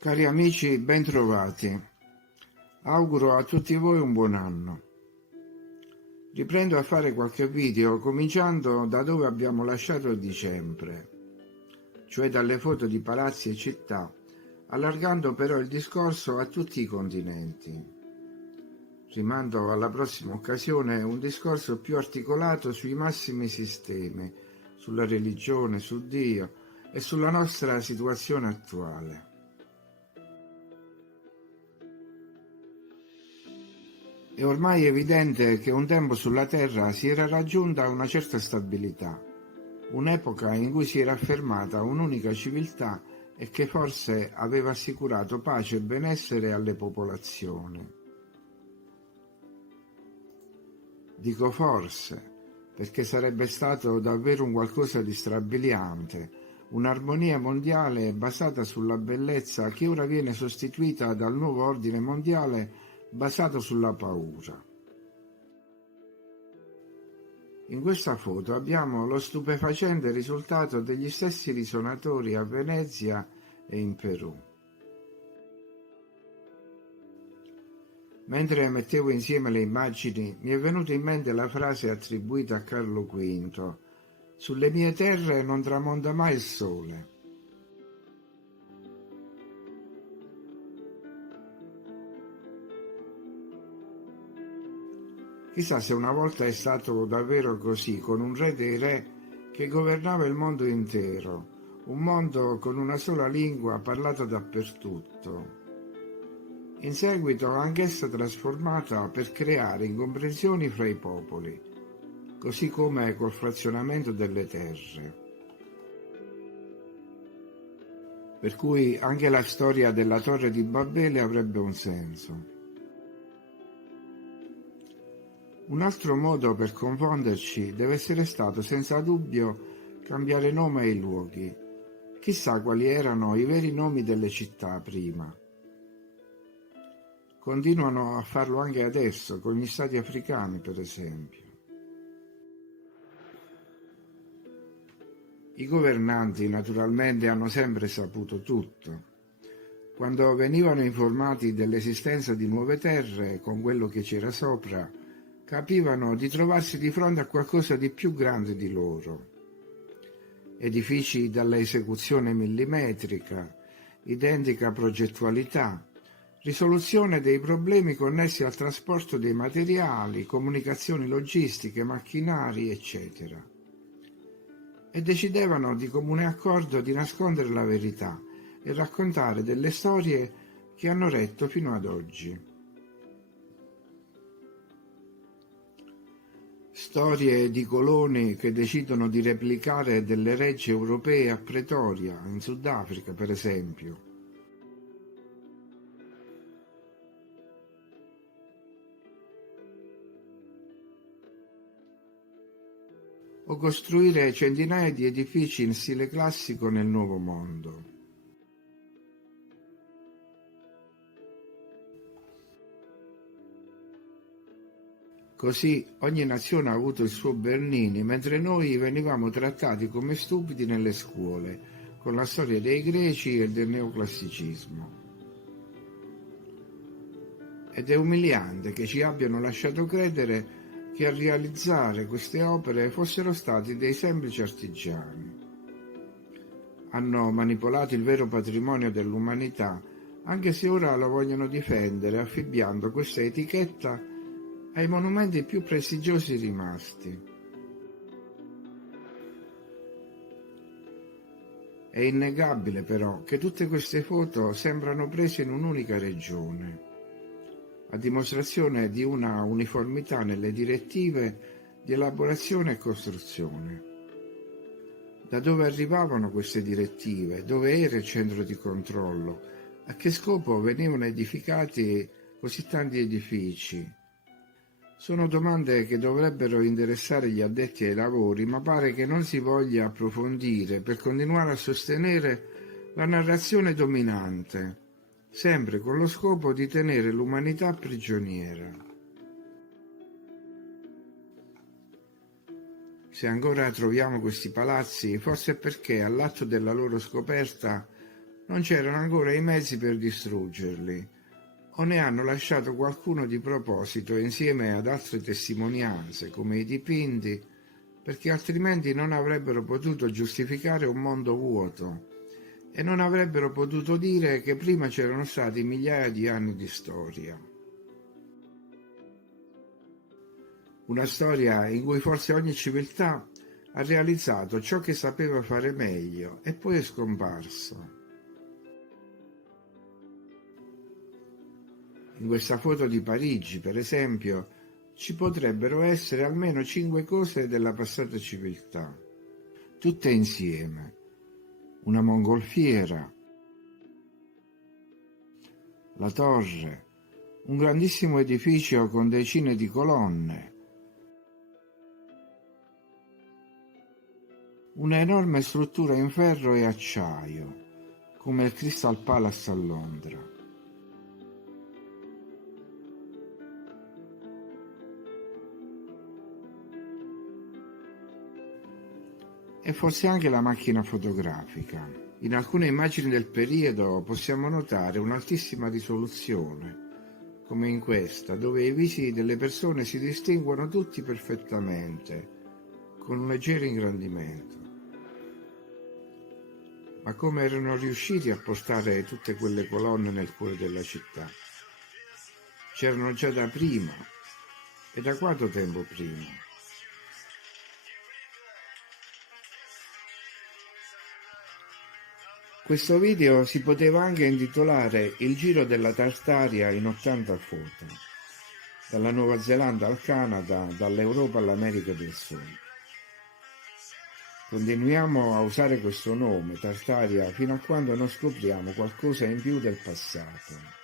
Cari amici, bentrovati. Auguro a tutti voi un buon anno. Riprendo a fare qualche video cominciando da dove abbiamo lasciato a dicembre, cioè dalle foto di palazzi e città, allargando però il discorso a tutti i continenti. Rimando alla prossima occasione un discorso più articolato sui massimi sistemi, sulla religione, su Dio e sulla nostra situazione attuale. È ormai evidente che un tempo sulla Terra si era raggiunta una certa stabilità, un'epoca in cui si era affermata un'unica civiltà e che forse aveva assicurato pace e benessere alle popolazioni. Dico forse, perché sarebbe stato davvero un qualcosa di strabiliante, un'armonia mondiale basata sulla bellezza che ora viene sostituita dal nuovo ordine mondiale basato sulla paura. In questa foto abbiamo lo stupefacente risultato degli stessi risuonatori a Venezia e in Perù. Mentre mettevo insieme le immagini, mi è venuta in mente la frase attribuita a Carlo V: «Sulle mie terre non tramonta mai il sole». Chissà se una volta è stato davvero così, con un re dei re che governava il mondo intero, un mondo con una sola lingua parlata dappertutto. In seguito anch'essa trasformata per creare incomprensioni fra i popoli, così come col frazionamento delle terre. Per cui anche la storia della Torre di Babele avrebbe un senso. Un altro modo per confonderci deve essere stato senza dubbio cambiare nome ai luoghi. Chissà quali erano i veri nomi delle città prima. Continuano a farlo anche adesso, con gli stati africani per esempio. I governanti naturalmente hanno sempre saputo tutto. Quando venivano informati dell'esistenza di nuove terre con quello che c'era sopra, capivano di trovarsi di fronte a qualcosa di più grande di loro. Edifici dalla esecuzione millimetrica, identica progettualità, risoluzione dei problemi connessi al trasporto dei materiali, comunicazioni logistiche, macchinari, eccetera. E decidevano di comune accordo di nascondere la verità e raccontare delle storie che hanno retto fino ad oggi. Storie di coloni che decidono di replicare delle regge europee a Pretoria, in Sudafrica per esempio. O costruire centinaia di edifici in stile classico nel Nuovo Mondo. Così ogni nazione ha avuto il suo Bernini, mentre noi venivamo trattati come stupidi nelle scuole, con la storia dei greci e del neoclassicismo. Ed è umiliante che ci abbiano lasciato credere che a realizzare queste opere fossero stati dei semplici artigiani. Hanno manipolato il vero patrimonio dell'umanità, anche se ora lo vogliono difendere affibbiando questa etichetta ai monumenti più prestigiosi rimasti. È innegabile però che tutte queste foto sembrano prese in un'unica regione, a dimostrazione di una uniformità nelle direttive di elaborazione e costruzione. Da dove arrivavano queste direttive? Dove era il centro di controllo? A che scopo venivano edificati così tanti edifici? Sono domande che dovrebbero interessare gli addetti ai lavori, ma pare che non si voglia approfondire per continuare a sostenere la narrazione dominante, sempre con lo scopo di tenere l'umanità prigioniera. Se ancora troviamo questi palazzi, forse è perché all'atto della loro scoperta non c'erano ancora i mezzi per distruggerli, o ne hanno lasciato qualcuno di proposito insieme ad altre testimonianze, come i dipinti, perché altrimenti non avrebbero potuto giustificare un mondo vuoto e non avrebbero potuto dire che prima c'erano stati migliaia di anni di storia. Una storia in cui forse ogni civiltà ha realizzato ciò che sapeva fare meglio e poi è scomparso. In questa foto di Parigi, per esempio, ci potrebbero essere almeno 5 cose della passata civiltà, tutte insieme. Una mongolfiera, la torre, un grandissimo edificio con decine di colonne, una enorme struttura in ferro e acciaio, come il Crystal Palace a Londra. E forse anche la macchina fotografica. In alcune immagini del periodo possiamo notare un'altissima risoluzione, come in questa, dove i visi delle persone si distinguono tutti perfettamente, con un leggero ingrandimento. Ma come erano riusciti a portare tutte quelle colonne nel cuore della città? C'erano già da prima, e da quanto tempo prima? Questo video si poteva anche intitolare Il giro della Tartaria in 80 foto, dalla Nuova Zelanda al Canada, dall'Europa all'America del Sud. Continuiamo a usare questo nome, Tartaria, fino a quando non scopriamo qualcosa in più del passato.